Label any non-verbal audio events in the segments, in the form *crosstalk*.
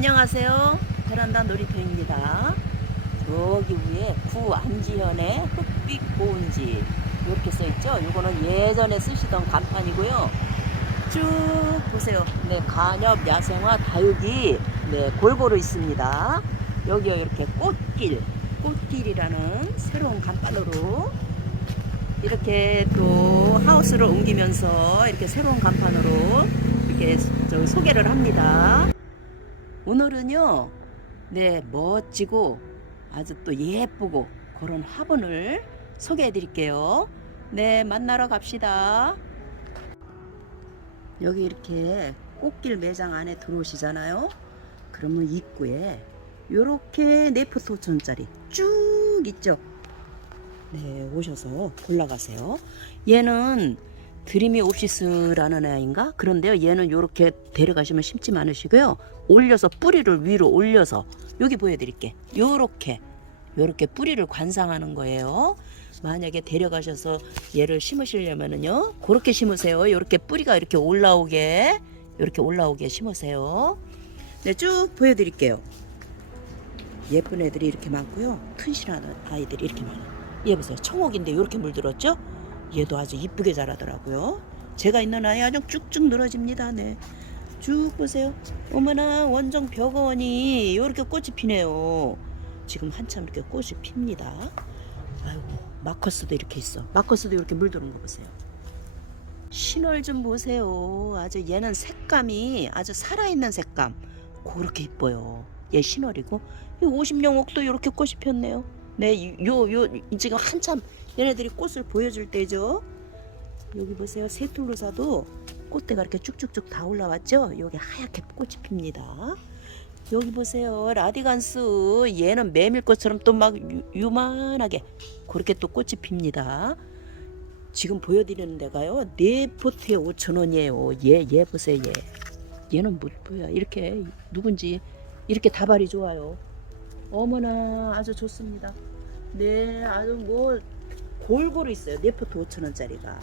안녕하세요. 베란다 놀이터입니다. 여기 위에 구 안지현의 흑빛 고운지 이렇게 써있죠. 이거는 예전에 쓰시던 간판이고요. 쭉 보세요. 네, 간엽, 야생화, 다육이 네, 골고루 있습니다. 여기요 이렇게 꽃길, 꽃길이라는 새로운 간판으로 이렇게 또 하우스를 옮기면서 이렇게 새로운 간판으로 이렇게 저 소개를 합니다. 오늘은요, 네, 멋지고 아주 또 예쁘고 그런 화분을 소개해 드릴게요. 네, 만나러 갑시다. 여기 이렇게 꽃길 매장 안에 들어오시잖아요. 그러면 입구에 요렇게 네프트 5천원짜리 쭉 있죠. 네, 오셔서 골라가세요. 얘는 드리미 옵시스라는 애인가? 그런데요, 얘는 요렇게 데려가시면 심지 않으시고요. 올려서 뿌리를 위로 올려서 여기 보여드릴게. 요렇게 요렇게 뿌리를 관상하는 거예요. 만약에 데려가셔서 얘를 심으시려면은요, 그렇게 심으세요. 요렇게 뿌리가 이렇게 올라오게 이렇게 올라오게 심으세요. 네, 쭉 보여드릴게요. 예쁜 애들이 이렇게 많고요. 튼실한 아이들이 이렇게 많아요. 얘 보세요. 청옥인데 이렇게 물들었죠? 얘도 아주 이쁘게 자라더라고요. 제가 있는 아이 아주 쭉쭉 늘어집니다. 네. 쭉 보세요. 어머나 원정 벽원이 이렇게 꽃이 피네요. 지금 한참 이렇게 꽃이 핍니다. 아이고 마커스도 이렇게 있어. 마커스도 이렇게 물드는 거 보세요. 신월 좀 보세요. 아주 얘는 색감이 아주 살아있는 색감. 그렇게 이뻐요. 얘 신월이고 이 50년 옥도 이렇게 꽃이 폈네요. 네, 요, 요, 지금 한참 얘네들이 꽃을 보여줄 때죠. 여기 보세요. 세툴루사도 꽃대가 이렇게 쭉쭉쭉 다 올라왔죠. 여기 하얗게 꽃이 핍니다. 여기 보세요. 라디간스. 얘는 메밀꽃처럼 또 막 유만하게 그렇게 또 꽃이 핍니다. 지금 보여드리는 데가요. 네 포트에 5천 원이에요. 얘, 얘 보세요. 얘. 얘는 뭐, 뭐야. 이렇게 누군지 이렇게 다발이 좋아요. 어머나 아주 좋습니다. 네, 아주 뭐 골고루 있어요. 네포트 5천 원짜리가.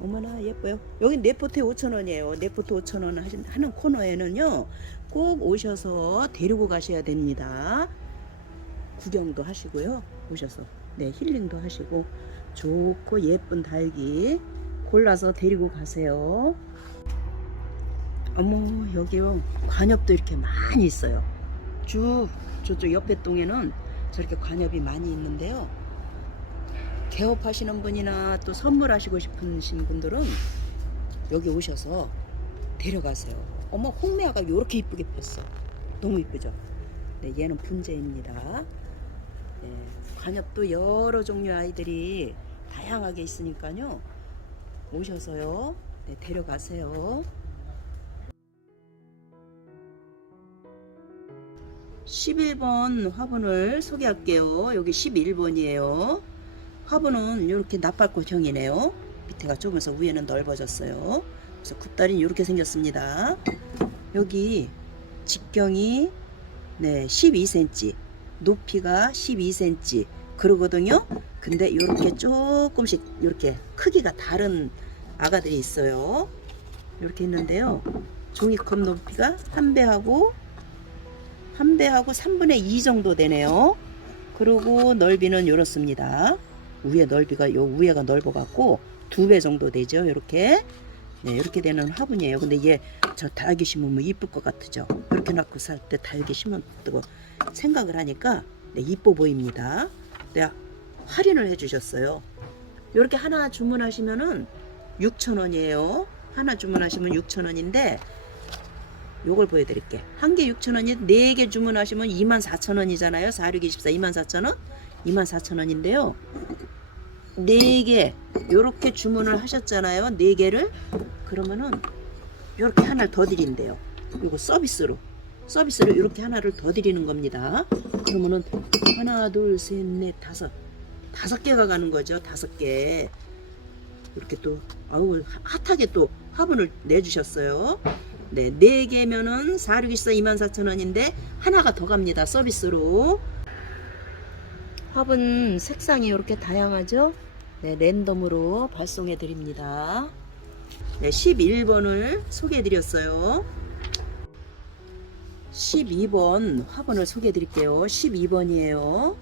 어머나 예뻐요. 여기 네포트에 5천 원이에요. 네포트 5천 원 하는 코너에는요, 꼭 오셔서 데리고 가셔야 됩니다. 구경도 하시고요. 오셔서 네 힐링도 하시고 좋고 예쁜 달기 골라서 데리고 가세요. 어머 여기요 관엽도 이렇게 많이 있어요. 쭉 저쪽 옆에 동에는 저렇게 관엽이 많이 있는데요. 개업하시는 분이나 또 선물하시고 싶으신 분들은 여기 오셔서 데려가세요. 어머 홍매화가 이렇게 이쁘게 폈어. 너무 이쁘죠? 네, 얘는 분재입니다. 네, 관엽도 여러 종류 아이들이 다양하게 있으니까요. 오셔서요. 네, 데려가세요. 11번 화분을 소개할게요. 여기 11번이에요. 화분은 이렇게 나팔꽃형이네요. 밑에가 좁아서 위에는 넓어졌어요. 그래서 굽다리는 이렇게 생겼습니다. 여기 직경이 네 12cm, 높이가 12cm 그러거든요. 근데 이렇게 조금씩 이렇게 크기가 다른 아가들이 있어요. 이렇게 있는데요. 종이컵 높이가 한 배하고 한 배하고 3분의 2 정도 되네요. 그리고 넓이는 이렇습니다. 위에 넓이가 요 위에가 넓어 갖고 두 배 정도 되죠. 이렇게 네, 이렇게 되는 화분이에요. 근데 얘 저 달기 심으면 이쁠 것 같죠. 이렇게 놓고 살 때 달기 뜨고 생각을 하니까 네, 이뻐 보입니다. 네, 할인을 해주셨어요. 이렇게 하나 주문하시면은 6,000원이에요. 하나 주문하시면 6,000원인데 요걸 보여드릴게. 한 개 6,000원이 네 개 주문하시면 24,000원이잖아요. 4, 6, 24, 24,000원? 24,000원인데요. 네 개, 요렇게 주문을 하셨잖아요. 네 개를. 그러면은 요렇게 하나를 더 드린대요. 이거 서비스로. 서비스로 이렇게 하나를 더 드리는 겁니다. 그러면은 하나, 둘, 셋, 넷, 다섯. 다섯 개가 가는 거죠. 다섯 개. 이렇게 또, 아우, 핫하게 또 화분을 내주셨어요. 네, 네 개면은 4, 6, 24, 24,000원인데 하나가 더 갑니다. 서비스로. 화분 색상이 이렇게 다양하죠? 네, 랜덤으로 발송해 드립니다. 네, 11번을 소개해 드렸어요. 12번 화분을 소개해 드릴게요. 12번이에요.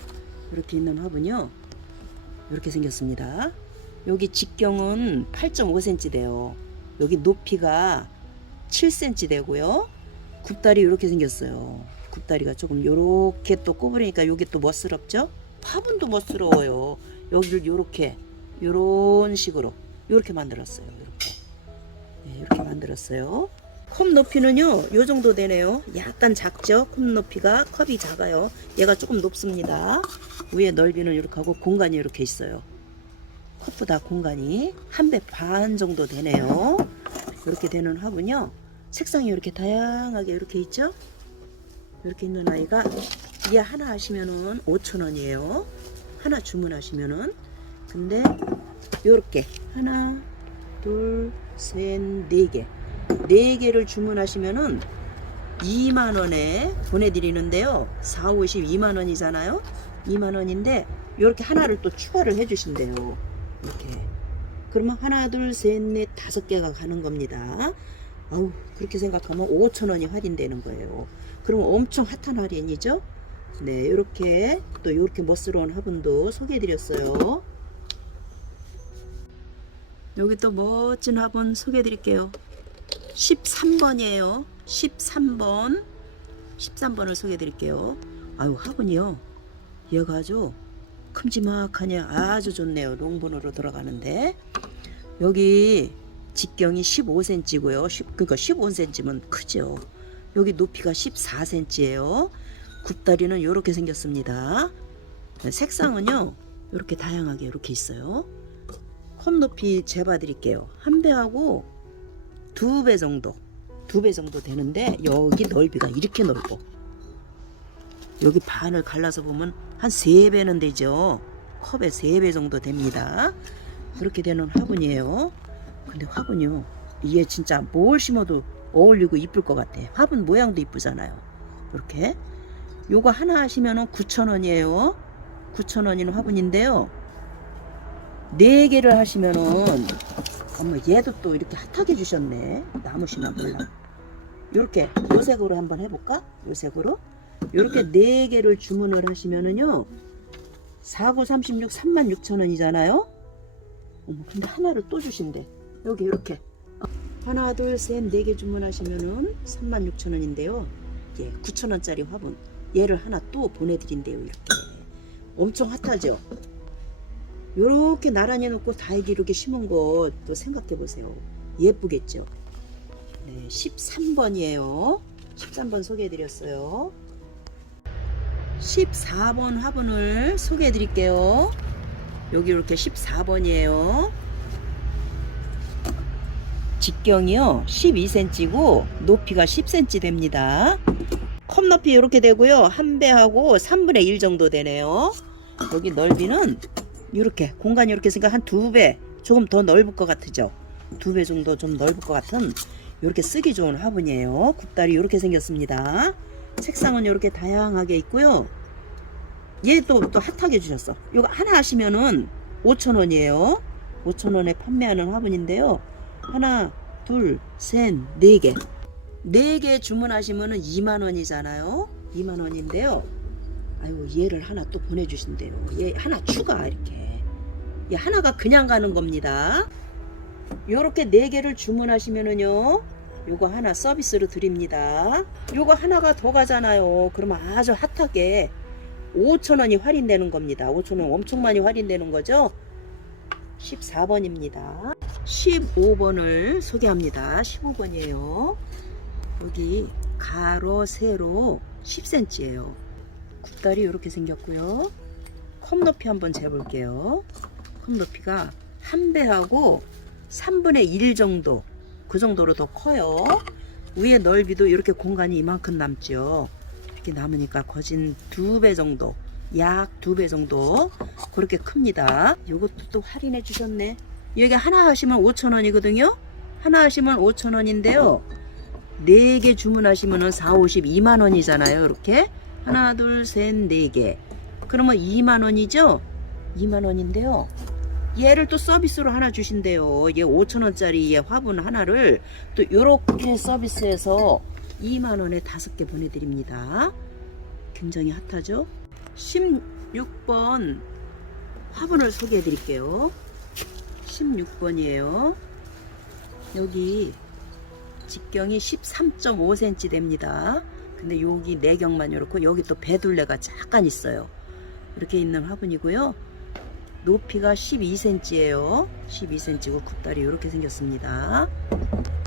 이렇게 있는 화분이요. 이렇게 생겼습니다. 여기 직경은 8.5cm 돼요. 여기 높이가 7cm 되고요. 굽다리 이렇게 생겼어요. 굽다리가 조금 요렇게 또 꼽으니까 여기 또 멋스럽죠? 화분도 멋스러워요. 여기를 요렇게 요런 식으로 요렇게 만들었어요. 이렇게. 네, 이렇게 만들었어요. 컵 높이는요, 요 정도 되네요. 약간 작죠? 컵 높이가 컵이 작아요. 얘가 조금 높습니다. 위에 넓이는 이렇게 하고 공간이 이렇게 있어요. 컵보다 공간이 한 배 반 정도 되네요. 이렇게 되는 화분요. 색상이 이렇게 다양하게 이렇게 있죠? 이렇게 있는 아이가 이게 하나 하시면은 5,000원이에요. 하나 주문하시면은 근데 요렇게 하나, 둘, 셋, 네 개. 네 개를 주문하시면은 2만 원에 보내드리는데요. 4, 50, 2만 원이잖아요. 2만 원인데 이렇게 하나를 또 추가를 해주신대요. 이렇게. 그러면 하나, 둘, 셋, 넷, 다섯 개가 가는 겁니다. 아우 그렇게 생각하면 5천 원이 할인되는 거예요. 그러면 엄청 핫한 할인이죠. 네, 이렇게 또 이렇게 멋스러운 화분도 소개해 드렸어요. 여기 또 멋진 화분 소개해 드릴게요. 13번이에요. 13번. 13번을 소개해 드릴게요. 아유, 화분이요. 얘가 아주 큼지막하니 아주 좋네요. 롱본으로 들어가는데. 여기 직경이 15cm고요. 그러니까 15cm면 크죠. 여기 높이가 14cm예요. 굽다리는 이렇게 생겼습니다. 색상은요. 이렇게 다양하게 이렇게 있어요. 컵 높이 재봐 드릴게요. 한 배하고 두 배 정도. 두 배 정도 되는데 여기 넓이가 이렇게 넓고 여기 반을 갈라서 보면 한 세 배는 되죠. 컵에 세 배 정도 됩니다. 그렇게 되는 화분이에요. 근데 화분이요. 이게 진짜 뭘 심어도 어울리고 이쁠 것 같아. 화분 모양도 이쁘잖아요. 이렇게. 요거 하나 하시면은 9,000원이에요. 9,000원이는 화분인데요. 네 개를 하시면은 어머 얘도 또 이렇게 핫하게 주셨네. 나무시나 몰라. 요렇게 요색으로 한번 해볼까? 요색으로. 요렇게 네 개를 주문을 하시면은요. 49, 36, 36,000원이잖아요. 어머 근데 하나를 또 주신대. 여기 이렇게 하나 둘셋네 개 주문하시면은 36,000원인데요. 예, 9,000원짜리 화분 얘를 하나 또 보내드린대요. 이렇게 엄청 핫하죠. 요렇게 나란히 놓고 다이기 이렇게 심은 거 또 생각해 보세요. 예쁘겠죠. 네, 13번이에요. 13번 소개해 드렸어요. 14번 화분을 소개해 드릴게요. 여기 이렇게 14번이에요. 직경이요 12cm고 높이가 10cm 됩니다. 컵 높이 이렇게 되고요. 한 배하고 3분의 1 정도 되네요. 여기 넓이는 이렇게 공간이 이렇게 있으니까 한 두 배 조금 더 넓을 것 같으죠. 두 배 정도 좀 넓을 것 같은 이렇게 쓰기 좋은 화분이에요. 굽다리 이렇게 생겼습니다. 색상은 이렇게 다양하게 있고요. 얘도 또 핫하게 주셨어. 이거 하나 하시면은 5,000원이에요. 5,000원에 판매하는 화분인데요. 하나, 둘, 셋, 네 개. 네 개 주문하시면은 2만 원이잖아요. 2만 원인데요. 아이고 얘를 하나 또 보내주신대요. 얘 하나 추가 이렇게. 얘 하나가 그냥 가는 겁니다. 요렇게 네 개를 주문하시면은요. 요거 하나 서비스로 드립니다. 요거 하나가 더 가잖아요. 그러면 아주 핫하게 5천원이 할인되는 겁니다. 5천원 엄청 많이 할인되는 거죠. 14번입니다. 15번을 소개합니다. 15번이에요. 여기 가로 세로 10cm예요. 굽다리 이렇게 생겼고요. 컵 높이 한번 재볼게요. 컵 높이가 한 배하고 3분의 1 정도 그 정도로 더 커요. 위에 넓이도 이렇게 공간이 이만큼 남죠. 이렇게 남으니까 거진 두 배 정도 약 두 배 정도 그렇게 큽니다. 요것도 또 할인해 주셨네. 여기 하나 하시면 5,000원이거든요. 하나 하시면 5,000원인데요. 네개 주문하시면은 4, 50, 2만 원이잖아요. 이렇게 하나, 둘, 셋, 네 개. 그러면 2만 원이죠? 2만 원인데요. 얘를 또 서비스로 하나 주신대요. 얘 5천 원짜리 얘 화분 하나를 또 요렇게 서비스해서 2만 원에 다섯 개 보내드립니다. 굉장히 핫하죠? 16번 화분을 소개해 드릴게요. 16번이에요. 여기 직경이 13.5cm 됩니다. 근데 여기 내경만 이렇고 여기 또 배둘레가 잠깐 있어요. 이렇게 있는 화분이고요. 높이가 12cm예요. 12cm고 굽다리 이렇게 생겼습니다.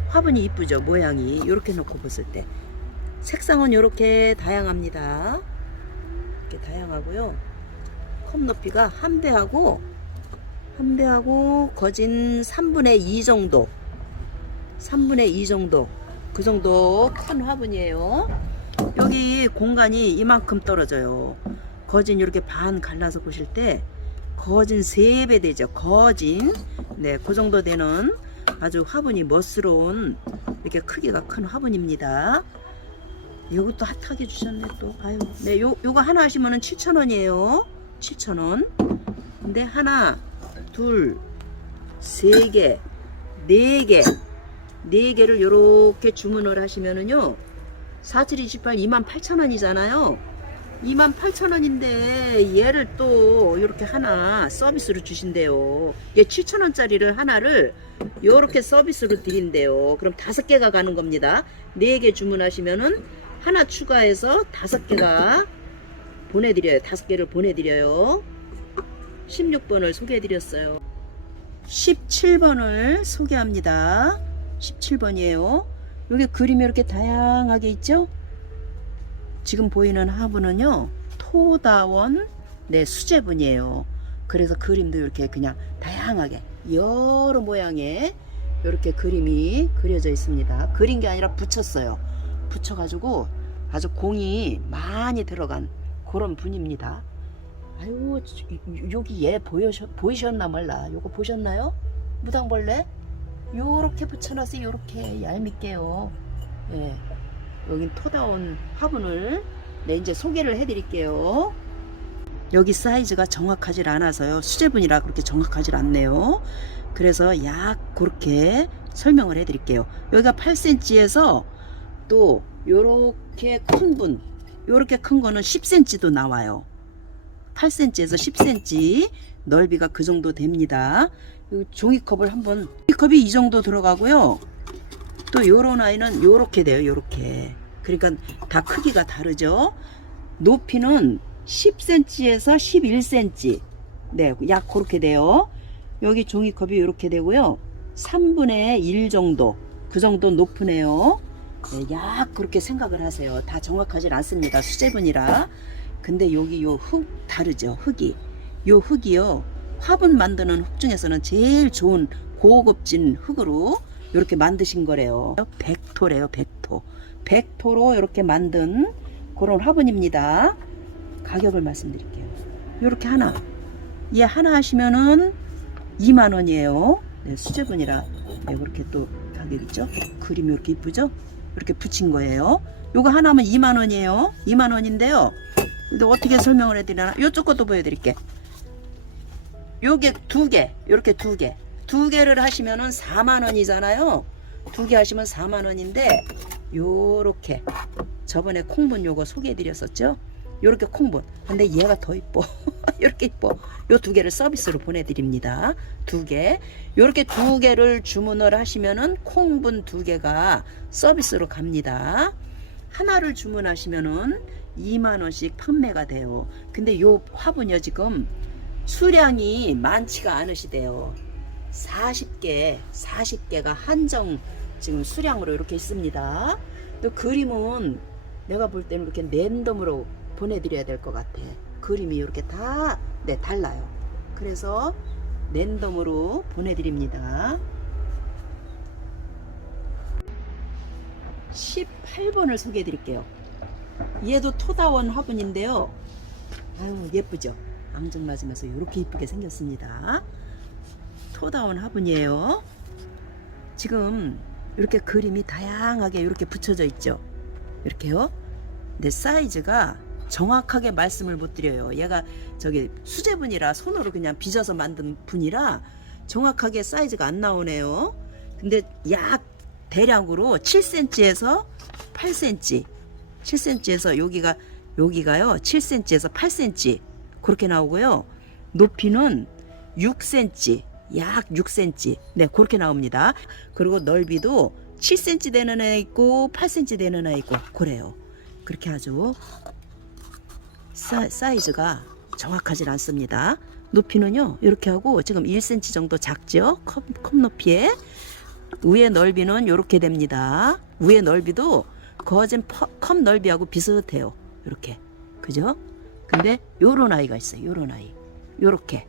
화분이 이쁘죠? 모양이 이렇게 놓고 봤을 때 색상은 이렇게 다양합니다. 이렇게 다양하고요. 컵 높이가 한 배하고 한 배하고 거진 3분의 2 정도 3분의 2 정도 그 정도 큰 화분이에요. 여기 공간이 이만큼 떨어져요. 거진 이렇게 반 갈라서 보실 때 거진 3배 되죠. 거진 네, 그 정도 되는 아주 화분이 멋스러운 이렇게 크기가 큰 화분입니다. 이것도 핫하게 주셨네 또. 아유, 네, 요 요거 하나 하시면은 7,000원이에요. 7,000원. 근데 하나, 둘, 세 개, 네 개, 네 개를 요렇게 주문을 하시면은요. 4728 28,000원이잖아요. 28,000원인데 얘를 또 이렇게 하나 서비스로 주신대요. 얘 7,000원짜리를 하나를 이렇게 서비스로 드린대요. 그럼 다섯 개가 가는 겁니다. 네 개 주문하시면은 하나 추가해서 다섯 개가 보내드려요. 다섯 개를 보내드려요. 16번을 소개해드렸어요. 17번을 소개합니다. 17번이에요. 여기 그림이 이렇게 다양하게 있죠? 지금 보이는 화분은요, 토다원 네, 수제분이에요. 그래서 그림도 이렇게 그냥 다양하게 여러 모양의 이렇게 그림이 그려져 있습니다. 그린 게 아니라 붙였어요. 붙여 가지고 아주 공이 많이 들어간 그런 분입니다. 아유, 여기 얘 보여셨, 보이셨나 몰라. 요거 보셨나요? 무당벌레? 요렇게 붙여놨어요. 요렇게 얄밉게요. 예. 여긴 토다운 화분을 네, 이제 소개를 해드릴게요. 여기 사이즈가 정확하질 않아서요. 수제분이라 그렇게 정확하질 않네요. 그래서 약 그렇게 설명을 해드릴게요. 여기가 8cm에서 또 요렇게 큰 분, 요렇게 큰 거는 10cm도 나와요. 8cm에서 10cm 넓이가 그 정도 됩니다. 요 종이컵을 한번 종이컵이 이 정도 들어가고요. 또 요런 아이는 요렇게 돼요. 요렇게. 그러니까 다 크기가 다르죠. 높이는 10cm에서 11cm. 네, 약 그렇게 돼요. 여기 종이컵이 이렇게 되고요. 3분의 1 정도. 그 정도 높으네요. 네, 약 그렇게 생각을 하세요. 다 정확하진 않습니다. 수제분이라. 근데 여기 요 흙 다르죠. 흙이. 요 흙이요. 화분 만드는 흙 중에서는 제일 좋은 고급진 흙으로 이렇게 만드신 거래요. 백토래요, 백토. 백토로 이렇게 만든 그런 화분입니다. 가격을 말씀드릴게요. 이렇게 하나. 얘 하나 하시면은 2만 원이에요. 네, 수제분이라 네, 그렇게 또 가격 있죠. 그림이 이렇게 이쁘죠? 이렇게 붙인 거예요. 요거 하나면 2만 원이에요. 2만 원인데요. 근데 어떻게 설명을 해드리나? 요쪽 것도 보여드릴게. 요게 두 개, 요렇게 두 개. 두 개를 하시면은 4만 원이잖아요. 두 개 하시면 4만 원인데 요렇게 저번에 콩분 요거 소개해 드렸었죠? 요렇게 콩분. 근데 얘가 더 이뻐. *laughs* 요렇게 이뻐. 요 두 개를 서비스로 보내 드립니다. 두 개. 요렇게 두 개를 주문을 하시면은 콩분 두 개가 서비스로 갑니다. 하나를 주문하시면은 2만 원씩 판매가 돼요. 근데 요 화분이요 지금 수량이 많지가 않으시대요. 40개, 40개가 한정 지금 수량으로 이렇게 있습니다. 또 그림은 내가 볼 때는 이렇게 랜덤으로 보내드려야 될 것 같아. 그림이 이렇게 다, 네, 달라요. 그래서 랜덤으로 보내드립니다. 18번을 소개해 드릴게요. 얘도 토다원 화분인데요. 아유, 예쁘죠? 앙증맞으면서 이렇게 이쁘게 생겼습니다. 토다운 화분이에요. 지금 이렇게 그림이 다양하게 이렇게 붙여져 있죠. 이렇게요. 근데 사이즈가 정확하게 말씀을 못 드려요. 얘가 저기 수제분이라 손으로 그냥 빚어서 만든 분이라 정확하게 사이즈가 안 나오네요. 근데 약 대략으로 7cm에서 8cm, 7cm에서 여기가 여기가요 7cm에서 8cm 그렇게 나오고요. 높이는 6cm, 약 6cm, 네 그렇게 나옵니다. 그리고 넓이도 7cm 되는 애 있고 8cm 되는 애 있고 그래요. 그렇게 아주 사, 사이즈가 정확하지 않습니다. 높이는요 이렇게 하고 지금 1cm 정도 작죠? 컵, 컵 높이에. 위에 넓이는 이렇게 됩니다. 위에 넓이도 거진 퍼- 컵 넓이하고 비슷해요. 이렇게. 그죠? 근데 요런 아이가 있어요. 요런 아이. 요렇게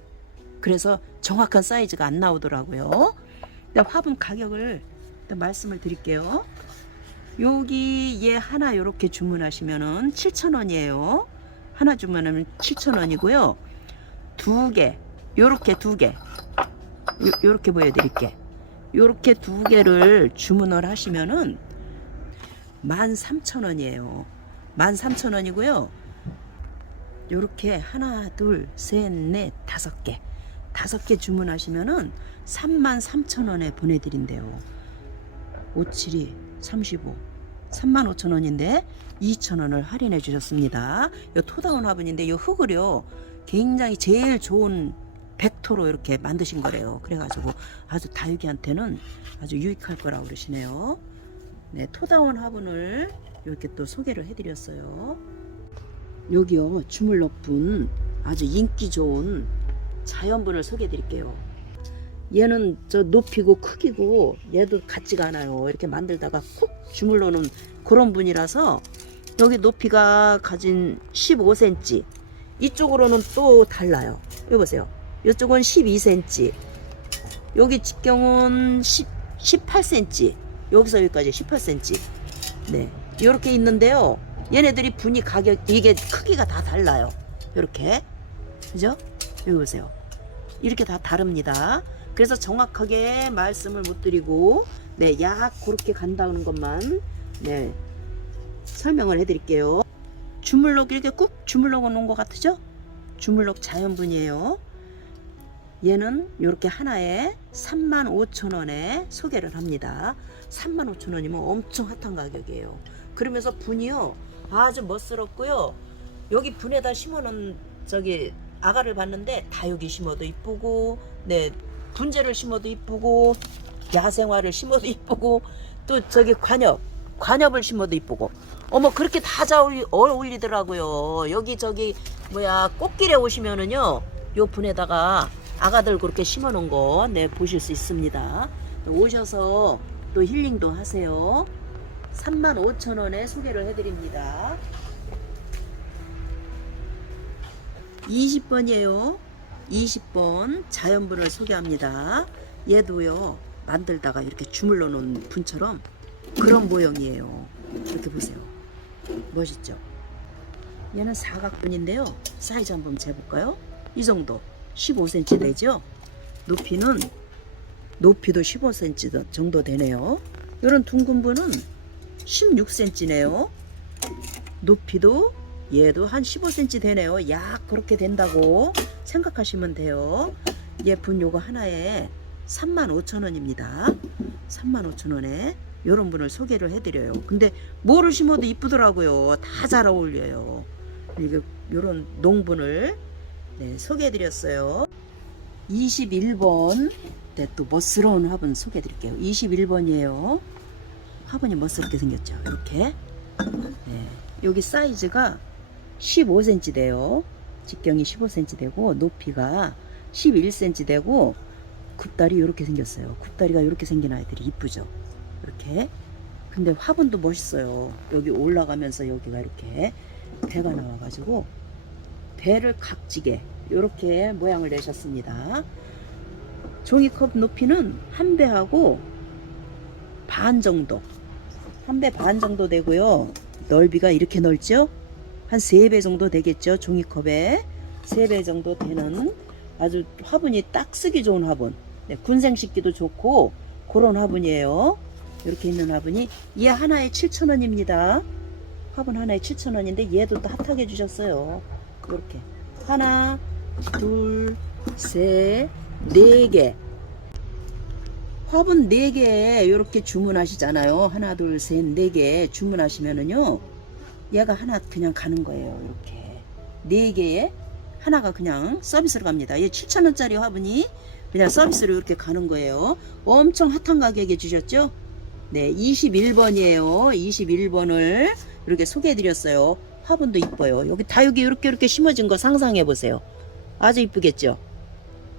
그래서 정확한 사이즈가 안 나오더라고요 근데 화분 가격을 말씀을 드릴게요 여기 얘 하나 요렇게 주문하시면은 7,000원이에요 하나 주문하면 7,000원이고요 두 개, 요렇게 두 개, 요, 요렇게 보여드릴게. 요렇게 두 개를 주문을 하시면은 13,000원이에요. 13,000원이고요. 요렇게 하나, 둘, 셋, 넷, 다섯 개. 다섯 개 주문하시면은 33,000원에 보내드린대요. 57이 35. 35,000원인데 2,000원을 할인해 주셨습니다. 요 토다운 화분인데 요 흙을요. 굉장히 제일 좋은 벡터로 이렇게 만드신 거래요. 그래가지고 아주 다육이한테는 아주 유익할 거라고 그러시네요. 네, 토다운 화분을 이렇게 또 소개를 해드렸어요. 여기요, 주물 높은 아주 인기 좋은 자연분을 소개해 드릴게요. 얘는 저 높이고 크기고 얘도 같지가 않아요. 이렇게 만들다가 콕 주물러 놓은 그런 분이라서 여기 높이가 가진 15cm, 이쪽으로는 또 달라요. 여기 보세요. 이쪽은 12cm. 여기 직경은 10, 18cm. 여기서 여기까지 18cm. 네. 이렇게 있는데요. 얘네들이 분이 가격, 이게 크기가 다 달라요. 이렇게. 그죠? 여기 보세요. 이렇게 다 다릅니다. 그래서 정확하게 말씀을 못 드리고, 네, 약 그렇게 간다는 것만, 네, 설명을 해드릴게요. 주물럭 이렇게 꾹 주물럭 놓은 것 같으죠? 주물럭 자연분이에요. 얘는 이렇게 하나에 35,000원에 소개를 합니다. 35,000원이면 엄청 핫한 가격이에요. 그러면서 분이요 아주 멋스럽고요. 여기 분에다 심어놓은 저기 아가를 봤는데 다육이 심어도 이쁘고, 네 분재를 심어도 이쁘고, 야생화를 심어도 이쁘고, 또 저기 관엽 관엽을 심어도 이쁘고. 어머 그렇게 다 잘 어울리더라고요. 여기 저기 뭐야 꽃길에 오시면은요 요 분에다가 아가들 그렇게 심어 놓은 거 네 보실 수 있습니다. 오셔서 또 힐링도 하세요. 35,000원에 소개를 해드립니다. 20번이에요. 20번 자연분을 소개합니다. 얘도요 만들다가 이렇게 주물러 놓은 분처럼 그런 모형이에요. 이렇게 보세요. 멋있죠? 얘는 사각분인데요. 사이즈 한번 재볼까요? 이 정도 15cm 되죠? 높이는 높이도 15cm 정도 되네요. 이런 둥근 분은 16cm네요. 높이도 얘도 한 15cm 되네요. 약 그렇게 된다고 생각하시면 돼요. 얘분 요거 하나에 35,000원입니다. 35,000원에 이런 분을 소개를 해드려요. 근데 뭐를 심어도 이쁘더라고요. 다 잘 어울려요. 이게 이런 농분을 네, 소개해드렸어요. 21번 네, 또 멋스러운 화분 소개해드릴게요. 21번이에요. 화분이 멋스럽게 생겼죠. 이렇게 네, 여기 사이즈가 15cm 돼요. 직경이 15cm 되고 높이가 11cm 되고 굽다리 이렇게 생겼어요. 굽다리가 이렇게 생긴 아이들이 이쁘죠. 이렇게. 근데 화분도 멋있어요. 여기 올라가면서 여기가 이렇게 배가 나와가지고 배를 각지게 이렇게 모양을 내셨습니다. 종이컵 높이는 한 배하고 반 정도, 한 배 반 정도 되고요. 넓이가 이렇게 넓죠? 한 세 배 정도 되겠죠? 종이컵에 세 배 정도 되는 아주 화분이 딱 쓰기 좋은 화분. 네, 군생 식기도 좋고 그런 화분이에요. 이렇게 있는 화분이 얘 하나에 7,000원입니다. 화분 하나에 7,000원인데 얘도 또 핫하게 주셨어요. 이렇게 하나, 둘, 셋, 네 개. 화분 4개 이렇게 주문하시잖아요. 하나, 둘, 셋, 4개 주문하시면은요. 얘가 하나 그냥 가는 거예요. 이렇게. 4개에 하나가 그냥 서비스로 갑니다. 얘 7,000원짜리 화분이 그냥 서비스로 이렇게 가는 거예요. 엄청 핫한 가격에 주셨죠? 네, 21번이에요. 21번을 이렇게 소개해 드렸어요. 화분도 이뻐요. 여기 다 여기 이렇게 이렇게 심어진 거 상상해 보세요. 아주 이쁘겠죠?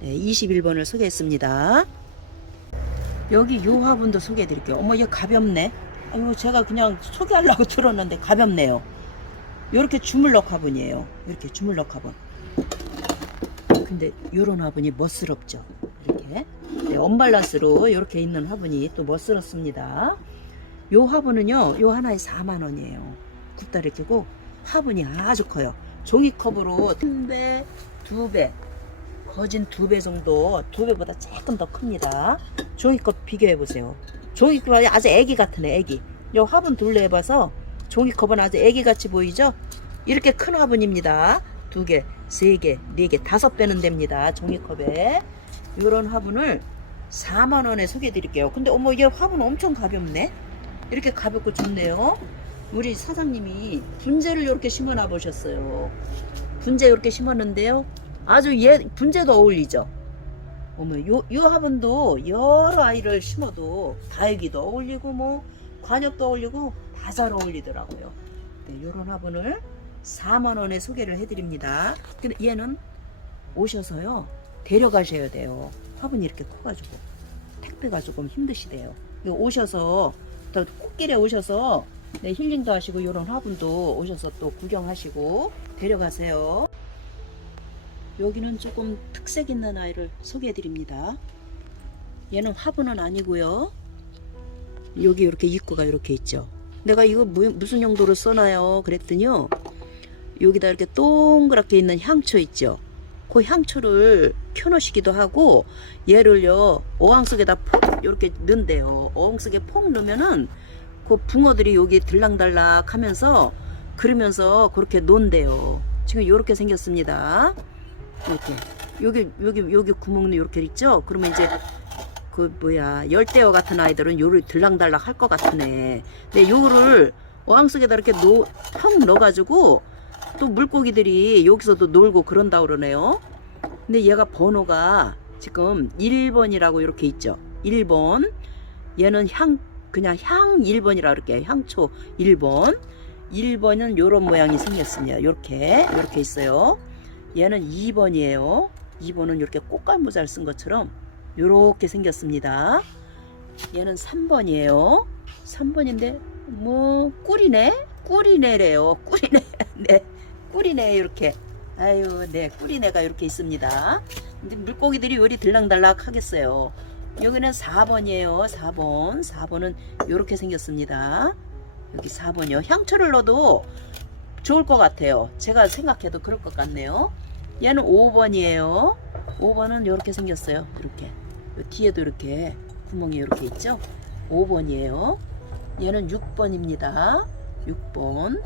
네, 21번을 소개했습니다. 여기 요 화분도 소개해 드릴게요. 어머, 얘 가볍네. 아유, 제가 그냥 소개하려고 *laughs* 들었는데 가볍네요. 요렇게 주물럭 화분이에요. 이렇게 주물럭 화분. 근데 요런 화분이 멋스럽죠. 이렇게. 네, 언밸런스로 이렇게 있는 화분이 또 멋스럽습니다. 요 화분은요, 요 하나에 4만 원이에요. 굽다 이렇게고, 화분이 아주 커요. 종이컵으로 한 배, 두 배, 거진 두 배 정도, 두 배보다 조금 더 큽니다. 종이컵 비교해 보세요. 종이컵이 아주 애기 같은 애, 애기. 요 화분 둘러 해봐서 종이컵은 아주 애기 같이 보이죠? 이렇게 큰 화분입니다. 두 개, 세 개, 네 개, 다섯 배는 됩니다. 종이컵에. 이런 화분을 4만 원에 소개해 드릴게요. 근데 어머 얘 화분 엄청 가볍네. 이렇게 가볍고 좋네요. 우리 사장님이 분재를 이렇게 심어놔 보셨어요. 분재 이렇게 심었는데요. 아주 얘 분재도 어울리죠. 어머 요, 요 화분도 여러 아이를 심어도 다육이도 어울리고 뭐 관엽도 어울리고 다 잘 어울리더라고요. 네, 요런 화분을 4만 원에 소개를 해드립니다. 근데 얘는 오셔서요 데려가셔야 돼요. 화분이 이렇게 커가지고 택배가 조금 힘드시대요. 오셔서 또 꽃길에 오셔서 네, 힐링도 하시고 요런 화분도 오셔서 또 구경하시고 데려가세요. 여기는 조금 특색 있는 아이를 소개해 드립니다. 얘는 화분은 아니고요. 여기 이렇게 입구가 이렇게 있죠. 내가 이거 무, 무슨 용도로 써놔요? 그랬더니요. 여기다 이렇게 동그랗게 있는 향초 있죠. 그 향초를 켜놓으시기도 하고 얘를요 어항 속에다 푹 이렇게 넣는데요. 어항 속에 푹 넣으면은 그 붕어들이 여기 들락달락 하면서 그러면서 그렇게 논대요. 지금 이렇게 생겼습니다. 이렇게 여기 여기 여기 구멍이 이렇게 있죠. 그러면 이제 그 뭐야 열대어 같은 아이들은 요를 들락달락 할것 같으네. 근데 요거를 어항 속에다 이렇게 놓, 펑 넣어가지고 또 물고기들이 여기서도 놀고 그런다 그러네요. 근데 얘가 번호가 지금 1번이라고 이렇게 있죠. 1번. 얘는 향 그냥 향 1번이라 그럴게요. 향초 1번. 1번은 요런 모양이 생겼습니다. 요렇게 요렇게 있어요. 얘는 2번이에요. 2번은 이렇게 꽃갈 모자를 쓴 것처럼 요렇게 생겼습니다. 얘는 3번이에요. 3번인데 뭐 꿀이네? 꿀이네래요. 꿀이네. *laughs* 네. 꿀이네 이렇게. 아유, 네. 꿀이네가 이렇게 있습니다. 근데 물고기들이 요리 들락달락 하겠어요. 여기는 4번이에요. 4번. 4번은 이렇게 생겼습니다. 여기 4번이요. 향초를 넣어도 좋을 것 같아요. 제가 생각해도 그럴 것 같네요. 얘는 5번이에요. 5번은 이렇게 생겼어요. 이렇게. 요 뒤에도 이렇게 구멍이 이렇게 있죠. 5번이에요. 얘는 6번입니다. 6번.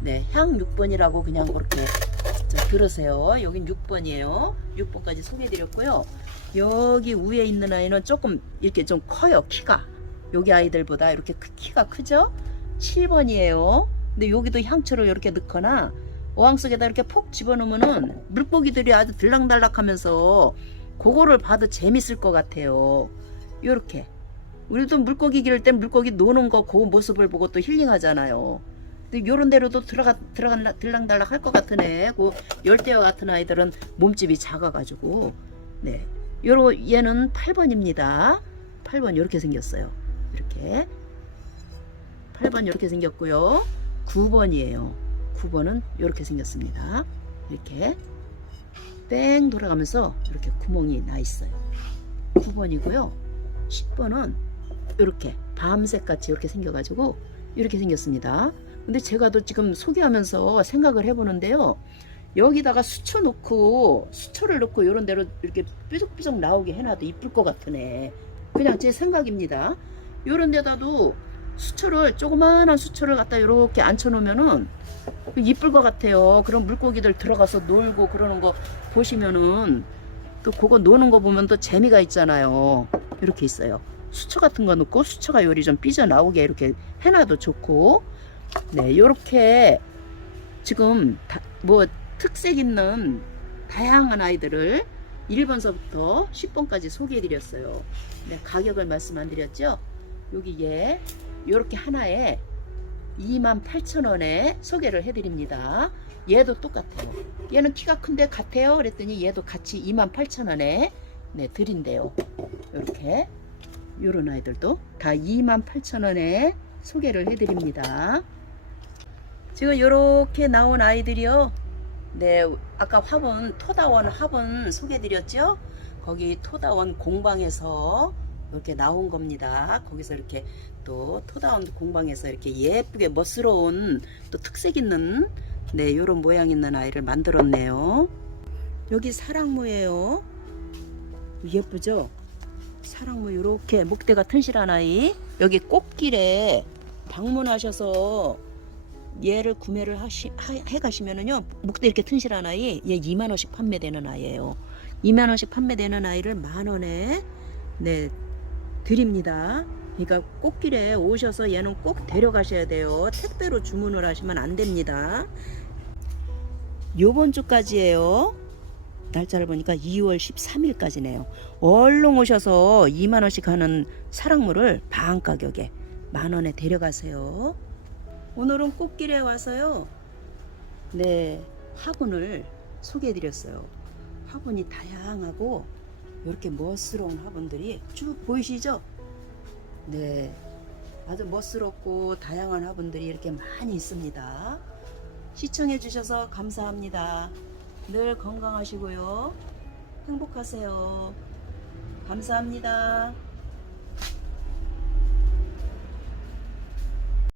네, 향 6번이라고 그냥 그렇게 자, 들으세요. 여긴 6번이에요. 6번까지 소개해드렸고요. 여기 위에 있는 아이는 조금 이렇게 좀 커요. 키가. 여기 아이들보다 이렇게 크- 키가 크죠? 7번이에요. 근데 여기도 향초를 이렇게 넣거나 어항 속에다 이렇게 푹 집어넣으면은 물고기들이 아주 들락달락 하면서 그거를 봐도 재밌을 것 같아요. 요렇게. 우리도 물고기 기를 때 물고기 노는 거 그 모습을 보고 또 힐링하잖아요. 근데 요런 데로도 들어가 들어가 들락달락 할 것 같으네. 그 열대어 같은 아이들은 몸집이 작아가지고 네. 요로 얘는 8번입니다. 8번 이렇게 생겼어요. 이렇게 8번 이렇게 생겼고요. 9번이에요. 9번은 이렇게 생겼습니다. 이렇게 뺑 돌아가면서 이렇게 구멍이 나 있어요. 9번이고요. 10번은 이렇게 밤색 같이 이렇게 생겨가지고 이렇게 생겼습니다. 근데 제가 또 지금 소개하면서 생각을 해보는데요. 여기다가 수초 넣고 수초를 넣고 이런 데로 이렇게 삐죽삐죽 나오게 해놔도 이쁠 것 같으네. 그냥 제 생각입니다. 이런 데다도 수초를 조그마한 수초를 갖다 이렇게 앉혀놓으면은 이쁠 것 같아요. 그럼 물고기들 들어가서 놀고 그러는 거 보시면은 또 그거 노는 거 보면 또 재미가 있잖아요. 이렇게 있어요. 수초 같은 거 넣고 수초가 요리 좀 삐져 나오게 이렇게 해놔도 좋고 네 요렇게 지금 다, 뭐 특색 있는 다양한 아이들을 1번서부터 10번까지 소개해 드렸어요. 네, 가격을 말씀 안 드렸죠? 여기에 요렇게 하나에 28,000원에 소개를 해 드립니다. 얘도 똑같아요. 얘는 키가 큰데 같아요. 그랬더니 얘도 같이 28,000원에 네, 드린대요. 이렇게 요런 아이들도 다 28,000원에 소개를 해 드립니다. 지금 요렇게 나온 아이들이요. 네, 아까 화분 토다원 화분 소개해 드렸죠? 거기 토다원 공방에서 이렇게 나온 겁니다. 거기서 이렇게 또 토다원 공방에서 이렇게 예쁘게 멋스러운 또 특색 있는 네, 요런 모양 있는 아이를 만들었네요. 여기 사랑무예요. 예쁘죠? 사랑무 이렇게 목대가 튼실한 아이. 여기 꽃길에 방문하셔서 얘를 구매를 하시, 하, 해 가시면은요. 목대 이렇게 튼실한 아이. 얘 2만 원씩 판매되는 아이예요. 2만 원씩 판매되는 아이를 만 원에 네, 드립니다. 그러니까 꽃길에 오셔서 얘는 꼭 데려가셔야 돼요. 택배로 주문을 하시면 안 됩니다. 요번 주까지예요. 날짜를 보니까 2월 13일까지네요. 얼른 오셔서 2만 원씩 하는 사랑물을 반 가격에 만 원에 데려가세요. 오늘은 꽃길에 와서요. 네, 화분을 소개해 드렸어요. 화분이 다양하고 이렇게 멋스러운 화분들이 쭉 보이시죠? 네. 아주 멋스럽고 다양한 화분들이 이렇게 많이 있습니다. 시청해 주셔서 감사합니다. 늘 건강하시고요. 행복하세요. 감사합니다.